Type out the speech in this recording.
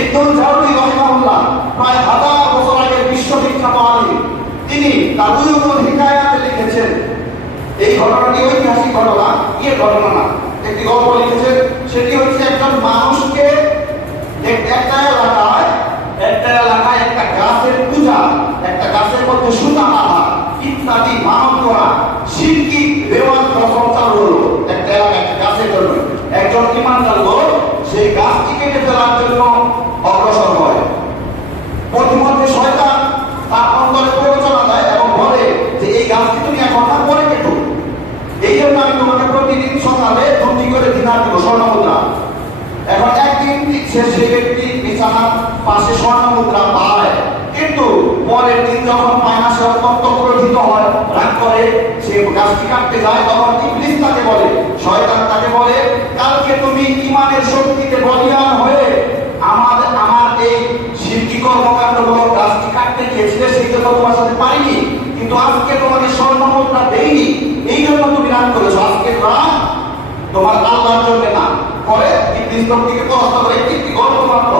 ইবনুল জাওজি রাহিমাহুল্লাহ প্রায় 1000 বছর আগের বিশ্ববিখ্যাত আলিম, তিনি তাবুয়ুল হিকায়াতে লিখেছেন, এই ঘটনাটি ঐতিহাসিক ঘটনা, ঘটনা না, একটি গল্প লিখেছেন। সেটি হচ্ছে একজন মানুষকে একটা এলাকায় একটা গাছের পূজা, একটা গাছের মধ্যে সুতা বাঁধা ইত্যাদি মানব করা শিরকি রেওয়াজ প্রচার হলো একটা এলাকায় একটা গাছের জন্য। একজন ইমানদার লোক সেই গাছটি কেটে ফেলার জন্য অগ্রসর হয়। পথিমধ্যে শয়তান তার অন্তরে প্ররোচনা দেয় এবং বলে যে এই গাছটি তুমি এখন না পরে কেটো, এই জন্য আমি তোমাকে প্রতিদিন সকালে 2টি করে দিনার দেবো, স্বর্ণ মুদ্রা। এখন একদিন সেই ব্যক্তি বিছানার পাশে স্বর্ণ মুদ্রা পায়, কিন্তু পরের দিন যখন পায় না, সে অত্যন্ত ক্রোধিত হয়, রাগ করে, সে গাছটি কাটতে যায়। তখন ইবলিস তাকে বলে, শয়তান তাকে বলে, কালকে তুমি ঈমানের শক্তিতে বলীয়ান হয়ে আমার এই শিরকি কর্মকাণ্ডগুলো গাছটি কাটতে গিয়েছিলে, সেই জন্য তোমার সাথে পারিনি, কিন্তু আজকে তোমাকে স্বর্ণ মুদ্রা দেইনি, এই জন্য তুমি রাগ করেছো। আজকে রাগ তোমার আল্লাহর জন্য না। পরে ইবলিস লোকটিকে পরাস্ত করে একটি গল্প মাত্র